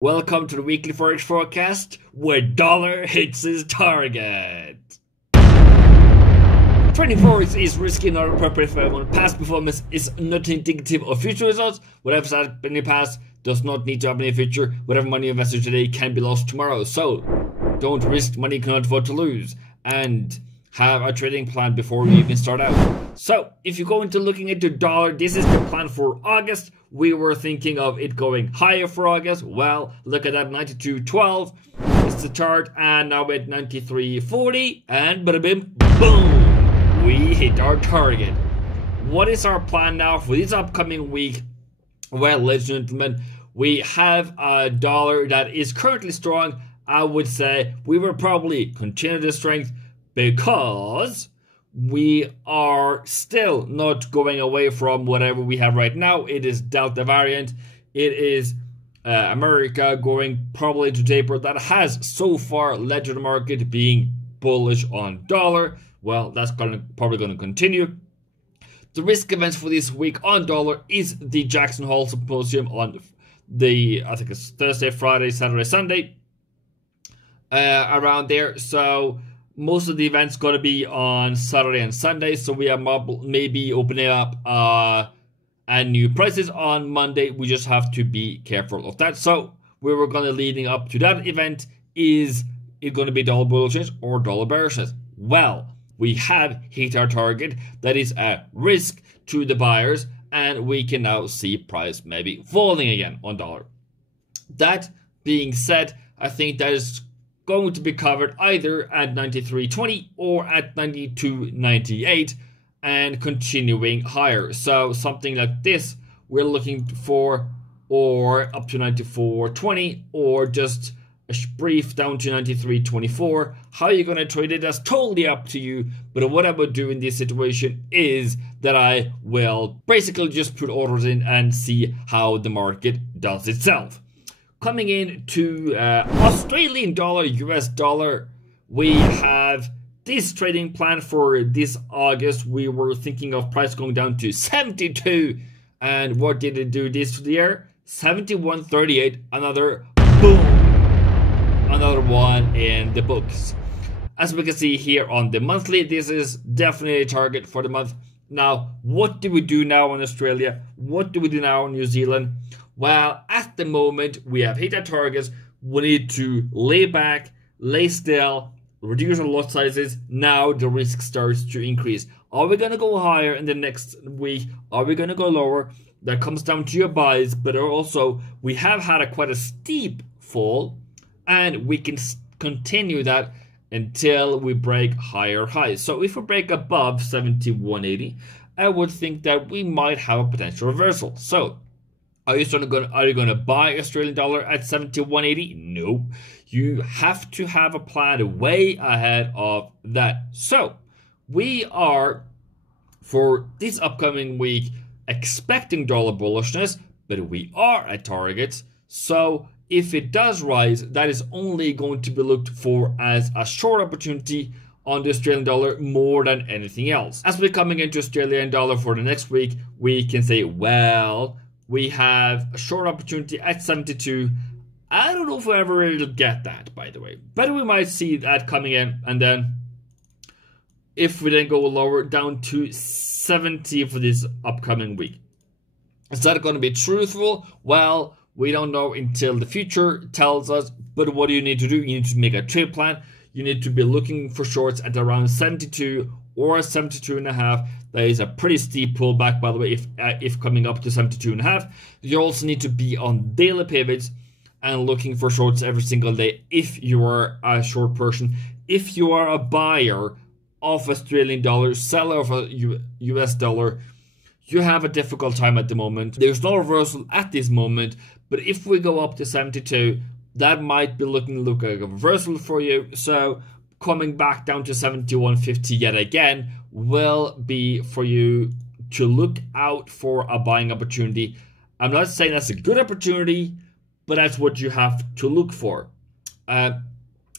Welcome to the weekly Forex forecast, where dollar hits its target. Trading Forex is risky and not appropriate for everyone. Past performance is not indicative of future results. Whatever's happened in the past does not need to happen in the future. Whatever money you invested today can be lost tomorrow. So, don't risk money you cannot afford to lose. And have a trading plan before you even start out. So, if you go into looking into dollar, this is the plan for August. We were thinking of it going higher for August. Well, look at that, 92.12. It's the chart, and now we're at 93.40, and bada bim, boom, we hit our target. What is our plan now for this upcoming week? Well, ladies and gentlemen, we have a dollar that is currently strong. I would say we will probably continue the strength, because we are still not going away from whatever we have right now. It is Delta variant. It is America going probably to taper. That has so far led to the market being bullish on dollar. Well, that's probably going to continue. The risk events for this week on dollar is the Jackson Hole Symposium on the, I think it's Thursday, Friday, Saturday, Sunday. Around there. So most of the events going to be on Saturday and Sunday, so we are maybe opening up and new prices on Monday. We just have to be careful of that. So where we're going to leading up to that event, is it going to be dollar bullishness or dollar bearishness? Well, we have hit our target. That is a risk to the buyers, and we can now see price maybe falling again on dollar. That being said, I think that is going to be covered either at 93.20 or at 92.98 and continuing higher. So something like this we're looking for, or up to 94.20, or just a brief down to 93.24. How you're going to trade it, that's totally up to you. But what I would do in this situation is that I will basically just put orders in and see how the market does itself. Coming in to Australian dollar, US dollar, we have this trading plan for this August. We were thinking of price going down to 72. And what did it do this year? 71.38. Another boom. Another one in the books. As we can see here on the monthly, this is definitely a target for the month. Now, what do we do now in Australia? What do we do now in New Zealand? Well, at the moment, we have hit our targets. We need to lay back, lay still, reduce our lot sizes. Now the risk starts to increase. Are we going to go higher in the next week? Are we going to go lower? That comes down to your buys, but also we have had quite a steep fall, and we can continue that until we break higher highs. So if we break above 71.80, I would think that we might have a potential reversal. So are you going to buy Australian dollar at 71.80? No. You have to have a plan way ahead of that. So we are, for this upcoming week, expecting dollar bullishness, but we are at targets. So if it does rise, that is only going to be looked for as a short opportunity on the Australian dollar more than anything else. As we're coming into Australian dollar for the next week, we can say, well, we have a short opportunity at 72. I don't know if we ever really get that, by the way. But we might see that coming in. And then if we then go lower down to 70 for this upcoming week. Is that going to be truthful? Well, we don't know until the future tells us. But what do you need to do? You need to make a trade plan. You need to be looking for shorts at around 72 or 72.5. That is a pretty steep pullback, by the way, if coming up to 72.5. You also need to be on daily pivots and looking for shorts every single day if you are a short person. If you are a buyer of Australian dollar, seller of a US dollar, you have a difficult time at the moment. There's no reversal at this moment, but if we go up to 72, that might be looking like a reversal for you. So coming back down to 71.50 yet again will be for you to look out for a buying opportunity. I'm not saying that's a good opportunity, but that's what you have to look for. The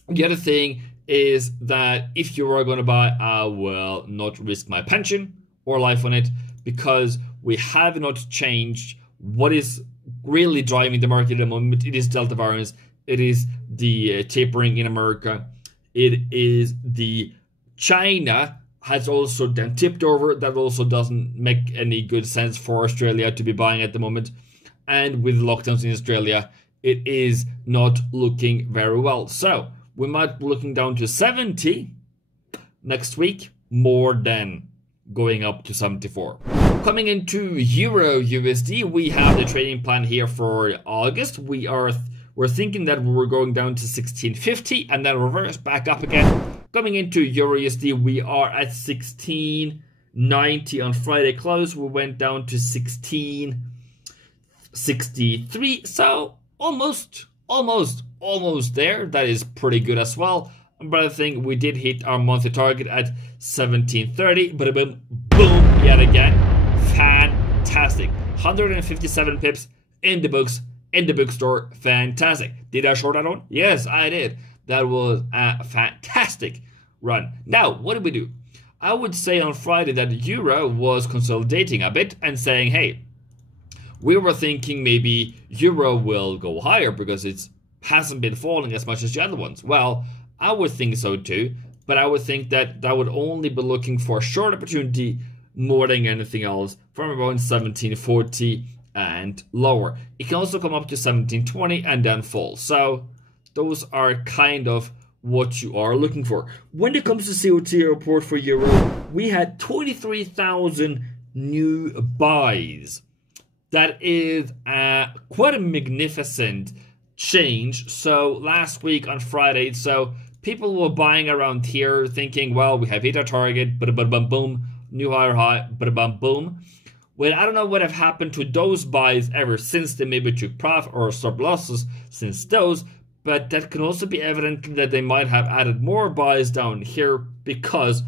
other thing is that if you are going to buy, I will not risk my pension or life on it, because we have not changed what is really driving the market at the moment. It is Delta variance. It is the tapering in America. It is the China has also then tipped over. That also doesn't make any good sense for Australia to be buying at the moment. And with lockdowns in Australia, it is not looking very well. So we might be looking down to 70 next week, more than going up to 74. Coming into Euro USD, we have the trading plan here for August. We're thinking that we're going down to 1650 and then reverse back up again. Coming into Euro USD, we are at 1690 on Friday close. We went down to 1663. So almost there. That is pretty good as well. But I think we did hit our monthly target at 1730. But boom, yet again. Fantastic. 157 pips in the books, in the bookstore. Fantastic. Did I short that one? Yes, I did. That was a fantastic run. Now, what did we do? I would say on Friday that Euro was consolidating a bit and saying, hey, we were thinking maybe Euro will go higher because it hasn't been falling as much as the other ones. Well, I would think so too, but I would think that that would only be looking for a short opportunity more than anything else from around 1740 and lower. It can also come up to 1720 and then fall. So those are kind of what you are looking for. When it comes to COT report for Euro, we had 23,000 new buys. That is quite a magnificent change. So last week on Friday, so people were buying around here thinking, well, we have hit our target, boom, new higher high, boom. Well, I don't know what have happened to those buys ever since. They maybe took profit or stop losses since those, but that can also be evident that they might have added more buys down here because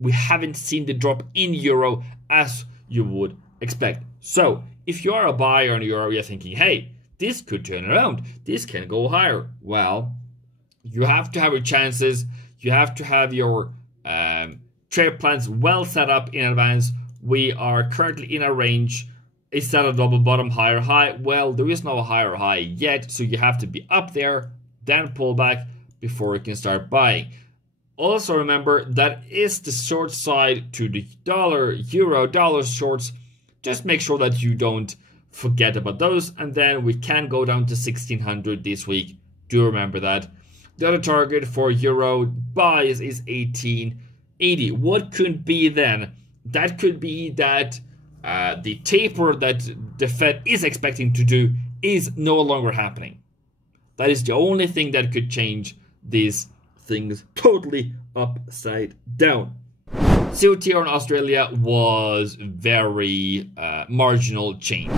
we haven't seen the drop in Euro as you would expect. So if you are a buyer on Euro, you're thinking, hey, this could turn around. This can go higher. Well, you have to have your chances. You have to have your trade plans well set up in advance. We are currently in a range. Is that a double bottom higher high? Well, there is no higher high yet, so you have to be up there, then pull back before you can start buying. Also remember, that is the short side to the dollar, Euro, dollar shorts. Just make sure that you don't forget about those, and then we can go down to 1600 this week. Do remember that. The other target for Euro buys is 1880. What could be then? That could be that the taper that the Fed is expecting to do is no longer happening. That is the only thing that could change these things totally upside down. COT on Australia was very marginal change.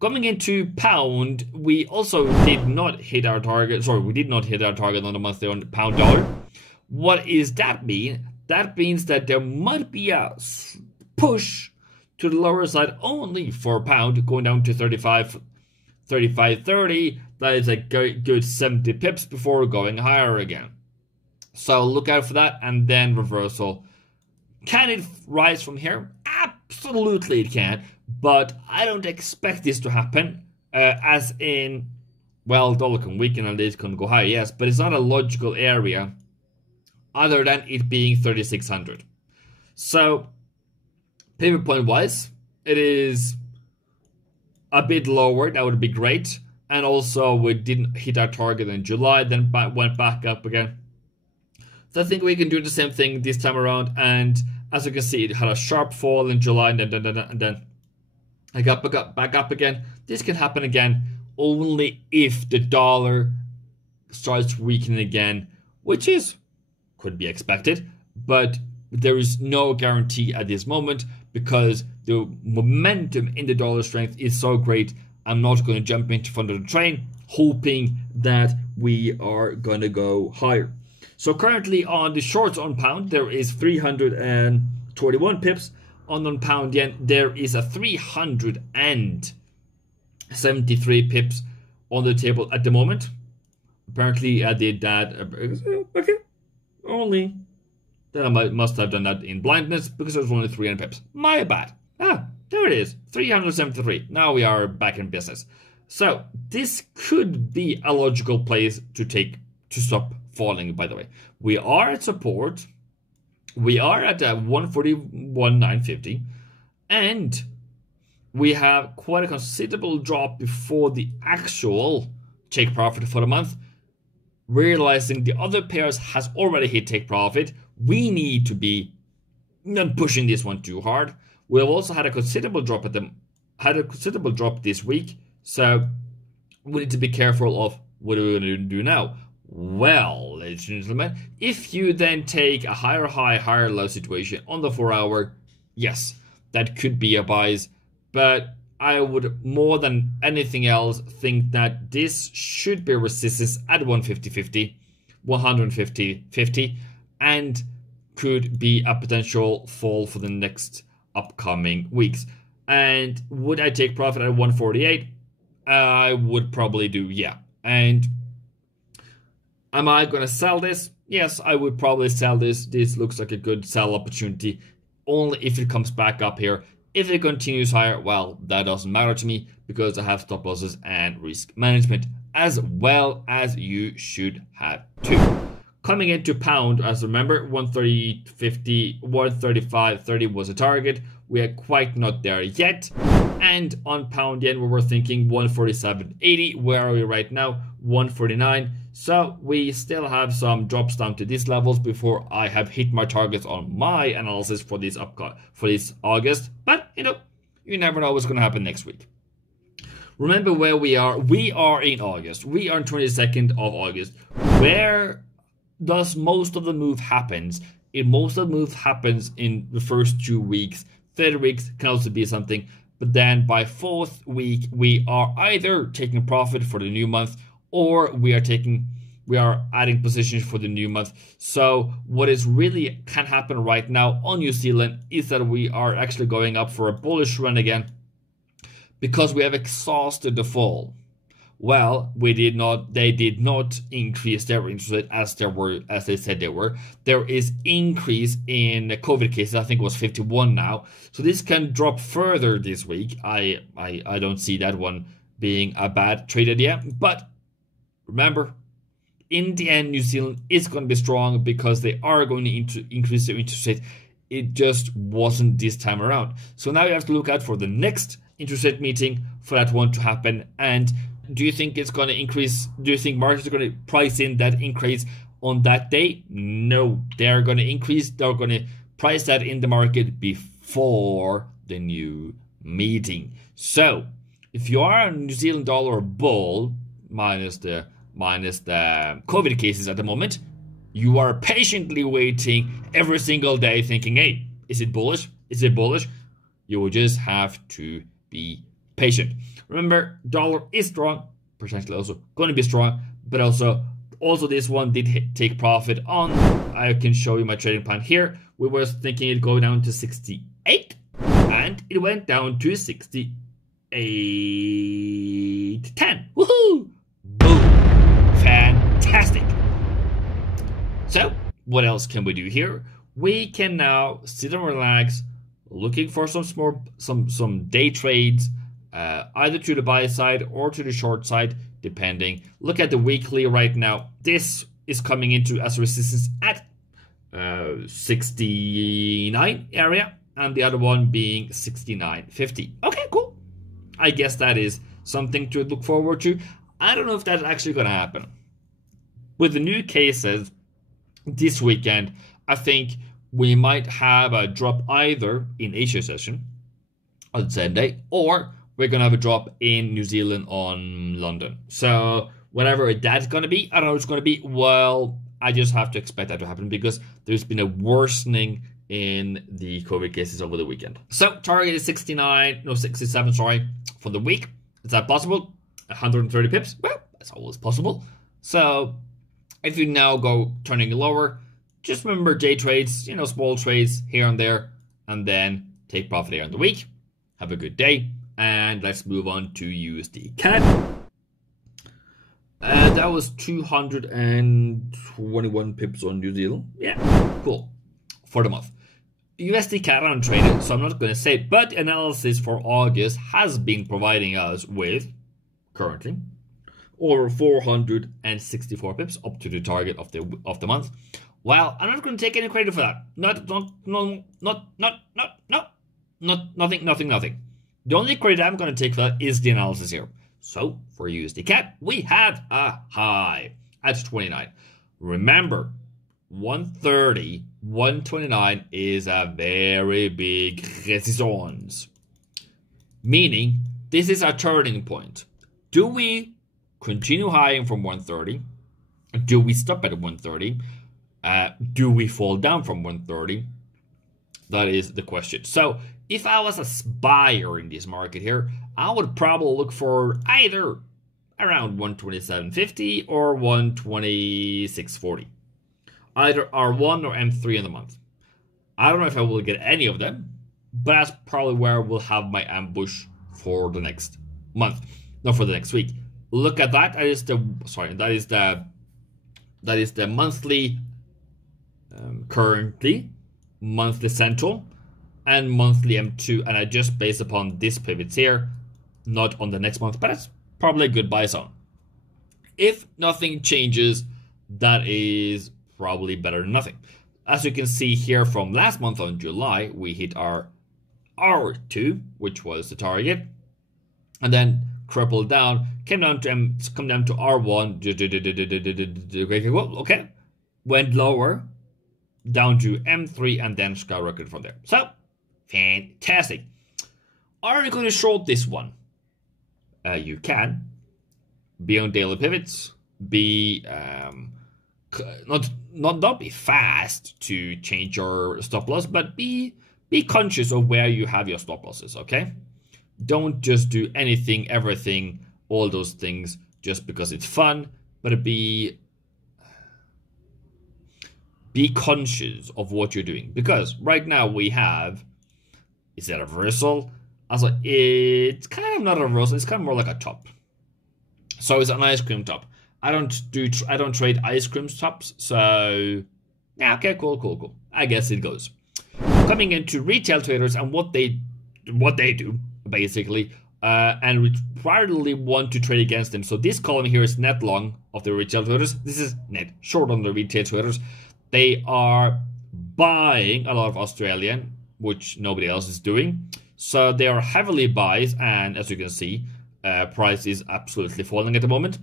Coming into pound, we also did not hit our target. Sorry, we did not hit our target on the monthly on pound dollar. What does that mean? That means that there might be a push to the lower side only for pound, going down to 35.30. That is a good 70 pips before going higher again. So look out for that, and then reversal. Can it rise from here? Absolutely it can, but I don't expect this to happen, as in, well, dollar can weaken and this can go higher, yes, but it's not a logical area other than it being 3600. So pivot point wise, it is a bit lower. That would be great. And also we didn't hit our target in July, then went back up again. So I think we can do the same thing this time around. And as you can see, it had a sharp fall in July, and then I got back up again. This can happen again only if the dollar starts weakening again, which could be expected, but there is no guarantee at this moment because the momentum in the dollar strength is so great. I'm not going to jump into front of the train hoping that we are going to go higher. So currently on the shorts on pound, there is 321 pips. On pound yen, there is a 373 pips on the table at the moment. Apparently I did that. Okay. Only then I must have done that in blindness because it was only 300 pips. My bad. There it is. 373. Now we are back in business. So this could be a logical place to stop falling, by the way. We are at support. We are at 141,950. And we have quite a considerable drop before the actual take profit for the month. Realizing the other pairs has already hit take profit, we need to be not pushing this one too hard. We have also had a considerable drop this week, so we need to be careful of what we're going to do now. Well, ladies and gentlemen, if you then take a higher high, higher low situation on the 4 hour, yes, that could be a bias, but I would more than anything else think that this should be resistance at 150.50, 150.50, and could be a potential fall for the next upcoming weeks. And would I take profit at 148? I would probably do, yeah. And am I going to sell this? Yes, I would probably sell this. This looks like a good sell opportunity, only if it comes back up here. If it continues higher, well, that doesn't matter to me because I have stop losses and risk management, as well as you should have too. Coming into pound, as remember, 130.50, 135.30 was a target. We are quite not there yet. And on pound yen, we were thinking 147.80. Where are we right now? 149. So we still have some drops down to these levels before I have hit my targets on my analysis for this August. But you never know what's going to happen next week. Remember where we are. We are in August. We are on 22nd of August. Where does most of the move happens? Most of the move happens in the first 2 weeks. Third weeks can also be something. But then by fourth week, we are either taking profit for the new month, or we are adding positions for the new month. So what is really can happen right now on New Zealand is that we are actually going up for a bullish run again because we have exhausted the fall. Well, they did not increase their interest rate as they said they were. There is increase in COVID cases. I think it was 51 now. So this can drop further this week. I don't see that one being a bad trade idea, but remember, in the end, New Zealand is going to be strong because they are going to increase their interest rate. It just wasn't this time around. So now you have to look out for the next interest rate meeting for that one to happen. And do you think it's going to increase? Do you think markets are going to price in that increase on that day? No, they're going to increase. They're going to price that in the market before the new meeting. So if you are a New Zealand dollar bull, minus the COVID cases at the moment, you are patiently waiting every single day thinking, hey, is it bullish? Is it bullish? You will just have to be patient. Remember, dollar is strong, potentially also going to be strong, but also this one did take profit on. I can show you my trading plan here. We were thinking it'd go down to 68, and it went down to 68.10. Woohoo! Boom! Fantastic. So what else can we do here? We can now sit and relax, looking for some day trades, either to the buy side or to the short side, depending. Look at the weekly right now. This is coming into as resistance at 69 area, and the other one being 69.50. Okay, cool. I guess that is something to look forward to. I don't know if that's actually going to happen. With the new cases this weekend, I think we might have a drop either in Asia session on Sunday, or we're going to have a drop in New Zealand on London. So whatever that's going to be, I don't know what it's going to be. Well, I just have to expect that to happen because there's been a worsening in the COVID cases over the weekend. So target is 67, sorry, for the week. Is that possible? 130 pips? Well, that's always possible. So if you now go turning lower, just remember day trades, small trades here and there, and then take profit here in the week. Have a good day, and let's move on to USDCAD. That was 221 pips on New Zealand. Yeah, cool. For the month. USDCAD untraded, so I'm not going to say it, but analysis for August has been providing us with currently, or 464 pips up to the target of the month. Well, I'm not going to take any credit for that. Nothing. The only credit I'm going to take for that is the analysis here. So for USDCAD, we had a high at 29. Remember, 130, 129 is a very big resistance. Meaning, this is a turning point. Do we continue highing from 130? Do we stop at 130? Do we fall down from 130? That is the question. So, if I was a buyer in this market here, I would probably look for either around 127.50 or 126.40. Either R1 or M3 in the month. I don't know if I will get any of them, but that's probably where we'll have my ambush for the next month. Not for the next week. Look at that. That is the monthly currently, monthly central, and monthly M2, and I just based upon this pivots here, not on the next month, but it's probably a good buy zone. If nothing changes, that is probably better than nothing. As you can see here from last month on July, we hit our R2, which was the target, and then crippled down, come down to R1, okay, went lower, down to M3, and then skyrocketed from there. So, fantastic. Are you going to short this one? You can. Be on daily pivots. Be not be fast to change your stop loss, but be conscious of where you have your stop losses. Okay. Don't just do anything, everything, all those things just because it's fun, but be conscious of what you're doing. Because right now we have, is that a reversal? Also, it's kind of not a reversal, it's kind of more like a top. So it's an ice cream top. I don't trade ice cream tops, so yeah, okay, cool. I guess it goes. Coming into retail traders and what they do, basically, and we probably want to trade against them. So this column here is net long of the retail traders. This is net short on the retail traders. They are buying a lot of Australian, which nobody else is doing. So they are heavily buys, and as you can see, price is absolutely falling at the moment.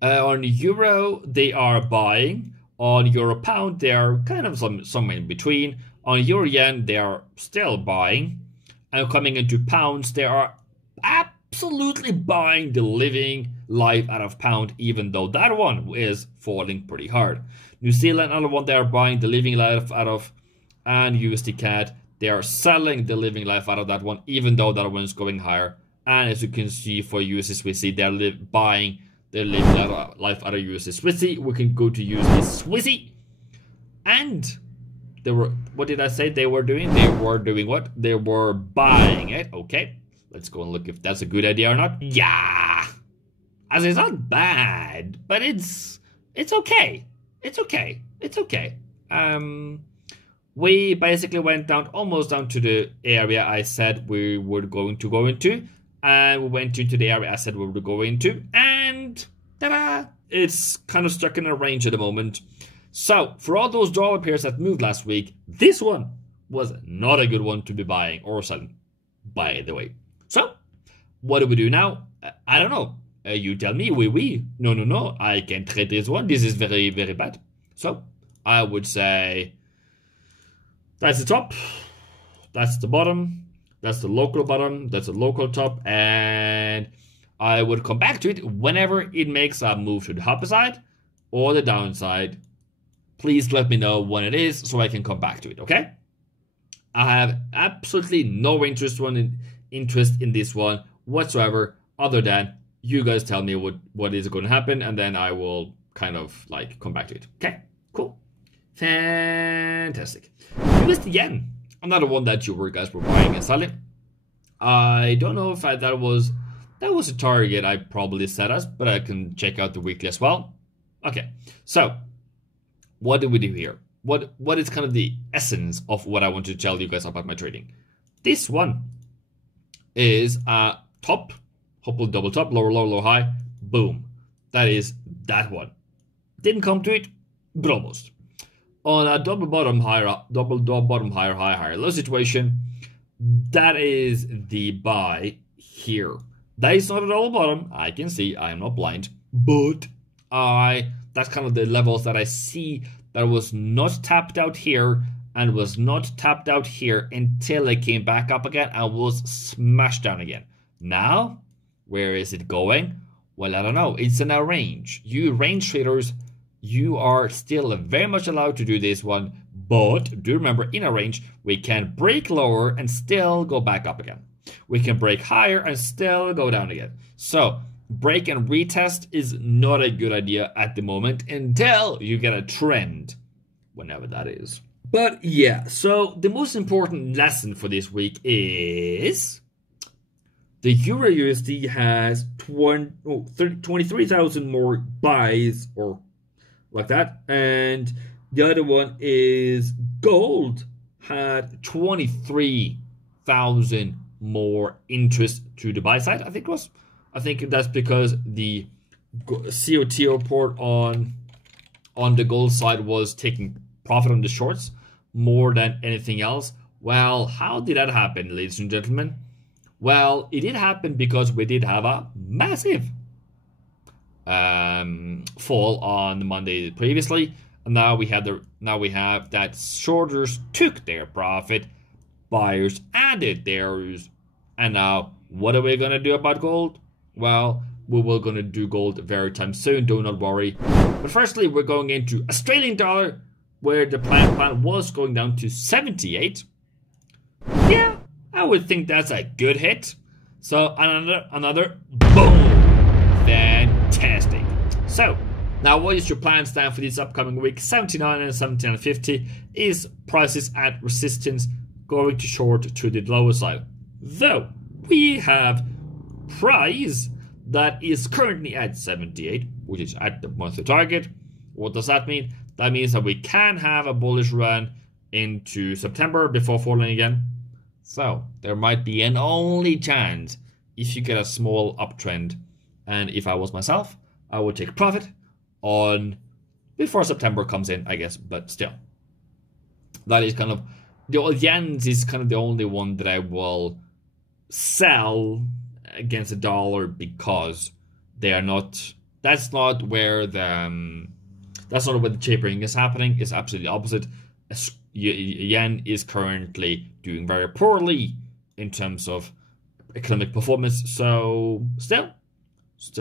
On euro, they are buying. On euro pound, they are kind of somewhere in between. On euro yen, they are still buying. And coming into pounds, they are absolutely buying the living life out of pound, even though that one is falling pretty hard. New Zealand, another one they are buying the living life out of, and USDCAD, they are selling the living life out of that one, even though that one is going higher. And as you can see for USD Swissy, they're buying their living life out of USD Swissy. We can go to USD Swissy, and they were, what did I say they were doing? They were doing what? They were buying it. Okay, let's go and look if that's a good idea or not. Yeah, as it's not bad, but it's okay. It's okay. We basically went down, almost down to the area I said we were going to go into, and we went into the area I said we would go into, and ta-da! It's kind of stuck in a range at the moment. So, for all those dollar pairs that moved last week, this one was not a good one to be buying or selling, by the way. So, what do we do now? I don't know. You tell me, No, I can't trade this one. This is very, very bad. So, I would say that's the top, that's the bottom, that's the local bottom, that's the local top, and I would come back to it whenever it makes a move to the upside or the downside. Please let me know when it is so I can come back to it, okay? I have absolutely no interest in this one whatsoever, other than you guys tell me what is going to happen, and then I will kind of like come back to it. Okay, cool. Fantastic. USD yen, another one that you guys were buying and selling. I don't know if that was a target I probably set us, but I can check out the weekly as well. Okay, so what do we do here? What is kind of the essence of what I want to tell you guys about my trading? This one is a top Hopefully double top, lower low, low high. Boom. That is that one. Didn't come to it, but almost. On a double bottom higher, higher low situation, that is the buy here. That is not a double bottom. I can see, I am not blind, but that's kind of the levels that I see that was not tapped out here and was not tapped out here until it came back up again and was smashed down again. Now, where is it going? Well, I don't know. It's in a range. You range traders, you are still very much allowed to do this one, but do remember, in a range, we can break lower and still go back up again. We can break higher and still go down again. So, break and retest is not a good idea at the moment until you get a trend, whenever that is. But yeah, so the most important lesson for this week is the EURUSD has 23,000 more buys, or like that, and the other one is gold had 23,000 more interest to the buy side. I think that's because the COT report on the gold side was taking profit on the shorts more than anything else. Well, how did that happen, ladies and gentlemen? Well, it did happen because we did have a massive fall on Monday previously, and now we have that shorters took their profit, buyers added theirs, and now what are we gonna do about gold? Well, we will gonna do gold very time soon, do not worry. But firstly, we're going into Australian dollar, where the plan was going down to 78. Yeah, I would think that's a good hit. So another boom. Fantastic. So now what is your plan stand for this upcoming week? 79 and 79.50 is prices at resistance going to short to the lower side. Though we have price that is currently at 78, which is at the monthly target. What does that mean? That means that we can have a bullish run into September before falling again. So there might be an only chance if you get a small uptrend. And if I was myself, I would take profit on before September comes in, I guess. But still, that is kind of the yens is kind of the only one that I will sell against the dollar because they are not. That's not where the tapering is happening. It's absolutely opposite. Yen is currently doing very poorly in terms of economic performance. So still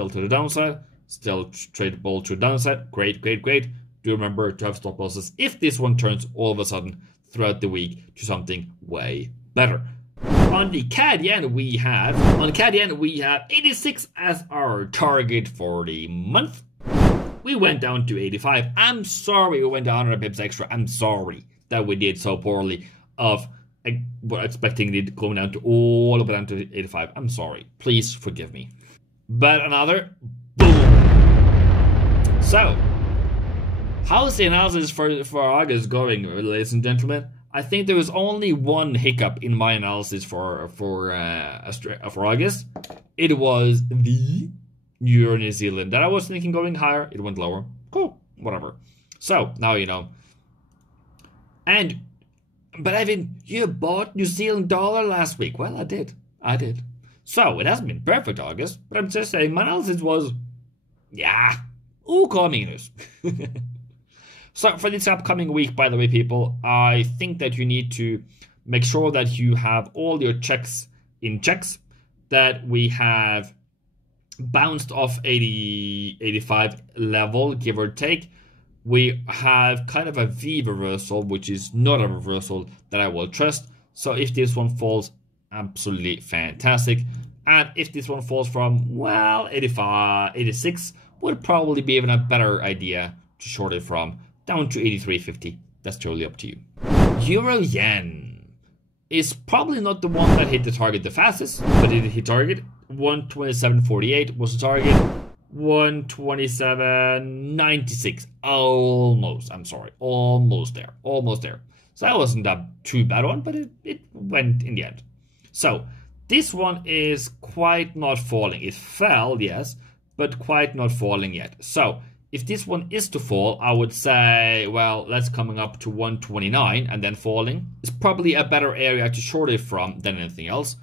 to the downside. Still tradable to the downside. Great. Do remember to have stop losses if this one turns all of a sudden throughout the week to something way better. On the CAD yen we have 86 as our target for the month. We went down to 85. I'm sorry we went down 100 pips extra. I'm sorry that we did so poorly we're expecting it going down to all the way down to 85. I'm sorry. Please forgive me. But another boom. So, how's the analysis for August going, ladies and gentlemen? I think there was only one hiccup in my analysis for August. It was the Euro New Zealand that I was thinking going higher. It went lower. Cool, whatever. So now you know. But Evan, you bought New Zealand dollar last week. Well, I did. So it hasn't been perfect, August. But I'm just saying, my analysis was, yeah, minus. So for this upcoming week, by the way, people, I think that you need to make sure that you have all your checks in checks, that we have bounced off 85 level, give or take. We have kind of a V reversal, which is not a reversal that I will trust. So if this one falls, absolutely fantastic. And if this one falls from, well, 85, 86, would probably be even a better idea to short it from, down to 83.50. That's totally up to you. Euro yen is probably not the one that hit the target the fastest, but it hit target. 127.48 was the target. 127.96. Almost. I'm sorry. Almost there. So that wasn't a too bad one, but it went in the end. So this one is quite not falling. It fell, yes, but quite not falling yet. So if this one is to fall, I would say, well, that's coming up to 129 and then falling. It's probably a better area to short it from than anything else.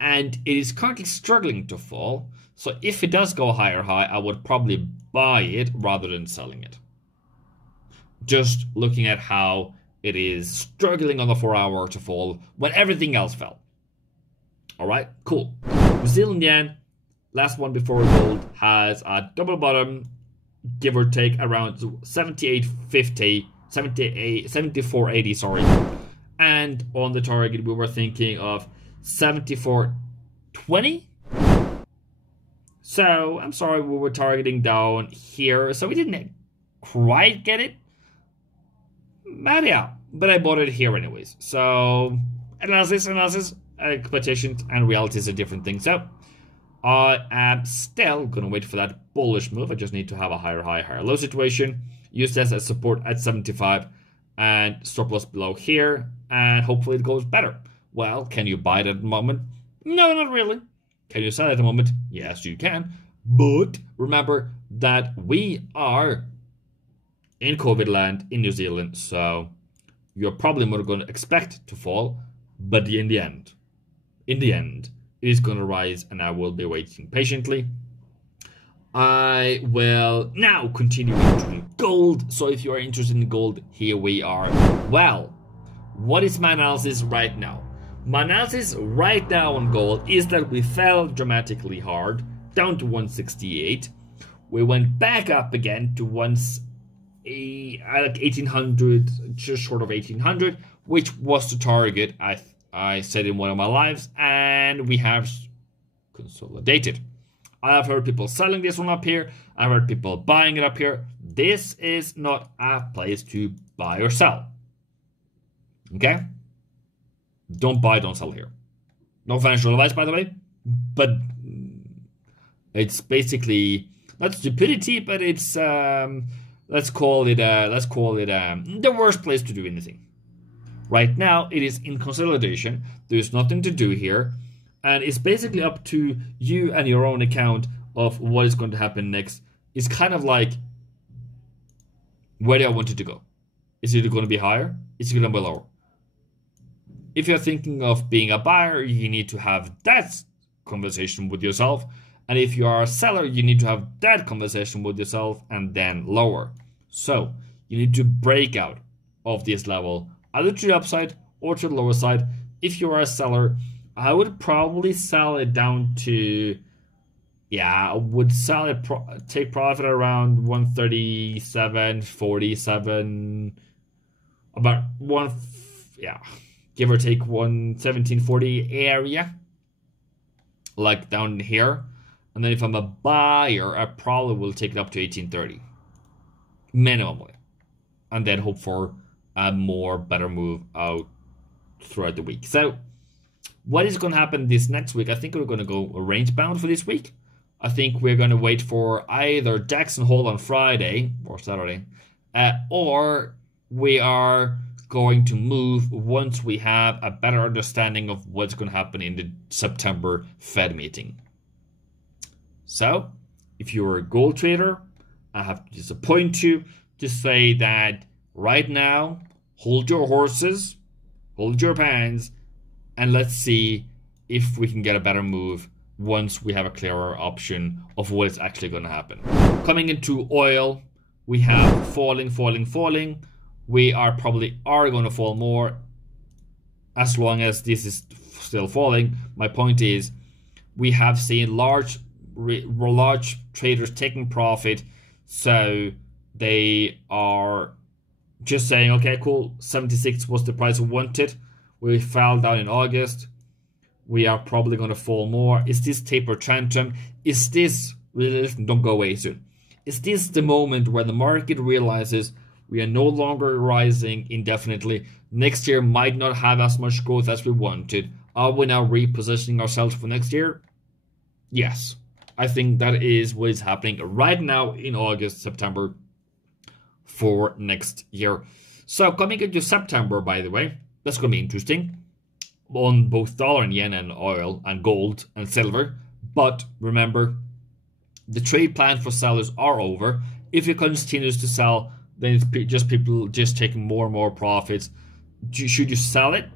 And it is currently struggling to fall. So if it does go higher high, I would probably buy it rather than selling it. Just looking at how it is struggling on the 4-hour to fall when everything else fell. All right, cool. New Zealand yen, last one before gold, has a double bottom, give or take around 78.50, 74.80, sorry. And on the target, we were thinking of 74.20. So I'm sorry, we were targeting down here, so we didn't quite get it. But yeah, but I bought it here anyways. So analysis, expectations and reality is a different thing. So I am still gonna wait for that bullish move. I just need to have a higher high, higher low situation. Use this as support at 75 and stop loss below here, and hopefully it goes better. Well, can you buy it at the moment? No, not really. Can you sell it at the moment? Yes, you can. But remember that we are in COVID land in New Zealand, so you're probably not going to expect to fall, but in the end, it is going to rise, and I will be waiting patiently. I will now continue into gold. So if you are interested in gold, here we are. Well, what is my analysis right now? My analysis right now on gold is that we fell dramatically hard, down to 168. We went back up again to like 1800, just short of 1800, which was the target I said in one of my lives, and we have consolidated. I have heard people selling this one up here. I've heard people buying it up here. This is not a place to buy or sell. Okay? Don't buy, don't sell here. No financial advice, by the way, but it's basically not stupidity, but it's let's call it the worst place to do anything. Right now, it is in consolidation. There's nothing to do here, and it's basically up to you and your own account of what is going to happen next. It's kind of like, where do I want it to go? Is it going to be higher? Is it going to be lower? If you're thinking of being a buyer, you need to have that conversation with yourself. And if you are a seller, you need to have that conversation with yourself and then lower. So you need to break out of this level, either to the upside or to the lower side. If you are a seller, I would probably sell it down to, yeah, I would sell it, take profit around 137.47, about give or take 117.40 area, like down here. And then if I'm a buyer, I probably will take it up to 18.30 minimally, and then hope for a better move out throughout the week. So what is going to happen this next week? I think we're going to go range bound for this week. I think we're going to wait for either DAX and hold on Friday or Saturday, or we are going to move once we have a better understanding of what's going to happen in the September Fed meeting. So if you're a gold trader, I have to disappoint you to say that right now, hold your horses, hold your pants, and let's see if we can get a better move once we have a clearer option of what is actually going to happen. Coming into oil, we have falling. We probably are going to fall more as long as this is still falling. My point is, we have seen large traders taking profit, so they are just saying, okay, cool, 76 was the price we wanted. We fell down in August. We are probably going to fall more. Is this taper tantrum? Is this, don't go away soon. Is this the moment where the market realizes we are no longer rising indefinitely? Next year might not have as much growth as we wanted. Are we now repositioning ourselves for next year? Yes. I think that is what is happening right now in August, September for next year. So coming into September, by the way, that's going to be interesting. on both dollar and yen and oil and gold and silver. But remember, the trade plans for sellers are over. If it continues to sell, then it's just people just taking more and more profits. Should you sell it?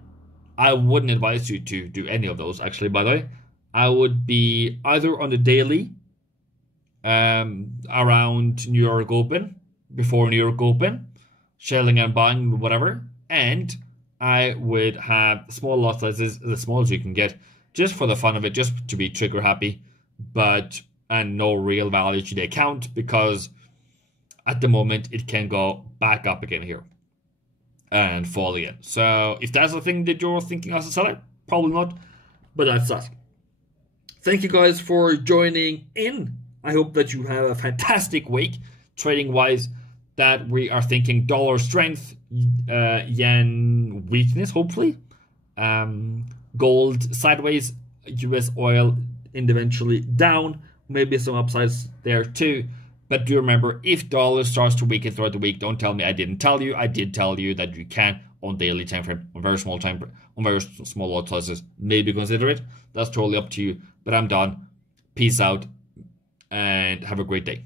I wouldn't advise you to do any of those, actually, by the way. I would be either on the daily around New York Open, before New York Open, selling and buying, whatever. And I would have small lot sizes, the smallest you can get, just for the fun of it, just to be trigger happy, and no real value to the account, because at the moment it can go back up again here and fall again. So if that's the thing that you're thinking as a seller, probably not, but that's that. Thank you guys for joining in. I hope that you have a fantastic week trading wise, that we are thinking dollar strength, yen weakness, hopefully, gold sideways, US oil eventually down, maybe some upsides there too. But do remember, if dollar starts to weaken throughout the week, don't tell me I didn't tell you. I did tell you that you can, on daily time frame, on very small time frame, on very small lot sizes, maybe consider it. That's totally up to you. But I'm done. Peace out and have a great day.